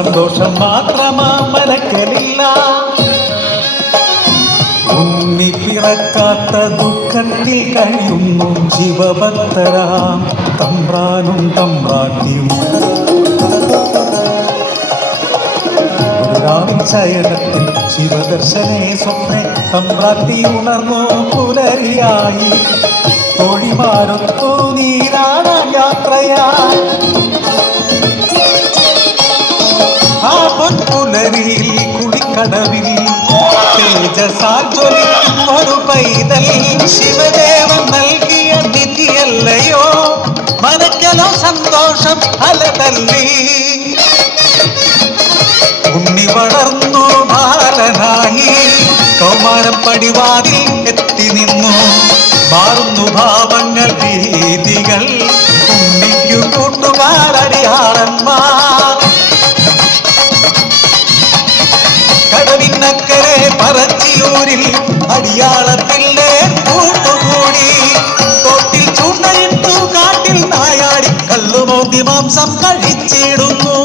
സന്തോഷം മാത്രമാ മനക്കലില്ല. ഉണ്ണി പിറക്കാത്ത ദുഃഖത്തിൽ കഴിയുന്നു ശിവഭക്തരാം തമ്പ്രാനും തമ്പ്രാട്ടിയും. ശയനത്തിൽ ശിവദർശനേ സ്വപ്നെ തമ്പ്രാട്ടി ഉണർന്നു പുലരിയായി. തോഴിമാരൊത്തു നീരാടാൻ യാത്രയായി. ആ പൊൻപുലരിയിൽ കുളിക്കടവിൽ തേജസാൽ ജ്വലിക്കും ഒരു പൈതൽ ശിവദേവൻ നൽകിയ നിധിയല്ലയോ. മനക്കലോ സന്തോഷം അലതല്ലി. ഉണ്ണി വളർന്നു ബാലനായി കൗമാരം പടിവാതിൽ എത്തി നിന്നു. മാറുന്നു ഭാവങ്ങൾ രീതികൾ ഉണ്ണിക്കു കൂട്ടുകാരടിയാളന്മാർ. കടവിനക്കരെ പറച്ചിയൂരിൽ അടിയാളത്തിലെ കൂട്ടുകൂടി. തോട്ടിൽ ചൂണ്ടയിട്ടു കാട്ടിൽ നായാടി കള്ളുമോന്തി മാംസം കഴിച്ചിടുന്നു.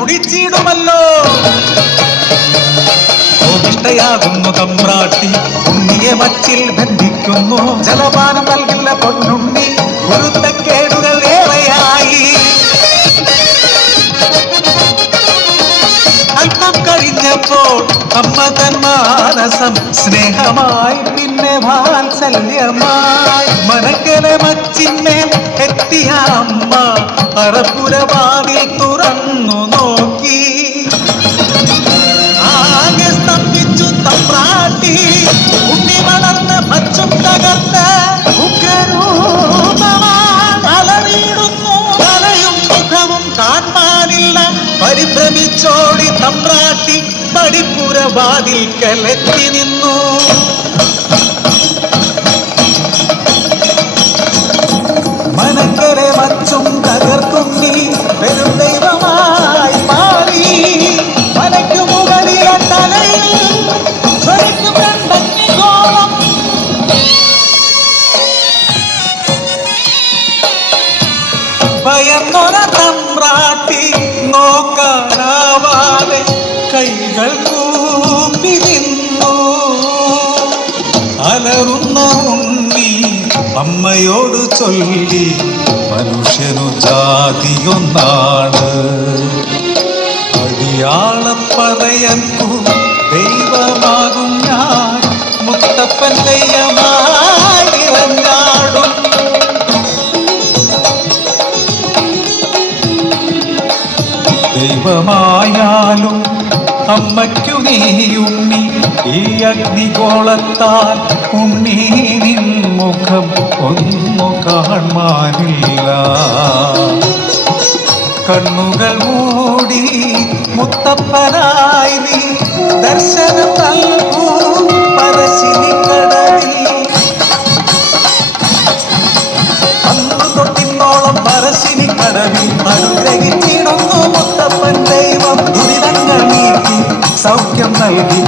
കുടിച്ചിടുമല്ലോ ഇഷ്ടയാകുന്നു തമ്പ്രാട്ടി. ഉണ്ണിയെ മച്ചിൽ ബന്ധിക്കുന്നു. ജലപാനം നൽകില്ല പൊന്നുണ്ണി. ഗുരുത്തക്കേടുകൾ ഏറെയായി. അല്പം കഴിഞ്ഞപ്പോൾ അമ്മ തൻ മാനസം സ്നേഹമായി പിന്നെ വാത്സല്യമായി. മനക്കലെ മച്ചിന്മേൽ എത്തിയ അമ്മ അറപ്പുരവാതിൽ തുറന്നു നോക്കി. ആകെ സ്തംഭിച്ചു തമ്പ്രാട്ടി. ഉണ്ണി വളർന്ന് മച്ചും തകർത്ത് ഉഗ്രരൂപമാലറിയിടുന്നു. തലയും മുഖവും കാണാനില്ല. പരിഭ്രമിച്ചോടി തമ്പ്രാട്ടി പടിപ്പുരവാതിൽക്കലെത്തി നിന്നു. മനക്കരെ മച്ചും തകർത്തുണ്ണി വെറും ദൈവമായി മാറി. മനയ്ക്കു മുകളിലെ തലയിൽ ഗോളം. ഭയന്നൊര തമ്പ്രാട്ടി നോക്കാനാവാതെ കൈകൾ കൂപ്പി നിന്നു. അലറുന്ന ഉണ്ണി അമ്മയോട് ചൊല്ലി മനുഷ്യനു ജാതിയൊന്നാണ്. അടിയാളം പറയൂ ദൈവമാകും ഞാൻ. മുത്തപ്പൻ ദൈവമായി ഇറങ്ങാടും. ദൈവമായാലും അമ്മയ്ക്കു നീ ഉണ്ണി. ഈ അഗ്നിഗോളത്താൽ ഉണ്ണി നിൻ മുഖം ഒന്നു കാണാനില്ല. കണ്ണുകൾ മൂടി മുത്തപ്പനായി നീ ദർശനം നൽകൂ പറശ്ശിനിക്കടവിൽ. അന്നു തൊട്ടിന്നോളം പറശ്ശിനിക്കടവിൽ അനുഗ്രഹിച്ചിടുന്നു മുത്തപ്പൻ ദൈവം. ദുരിതങ്ങൾ നീക്കി സൗഖ്യം നൽകി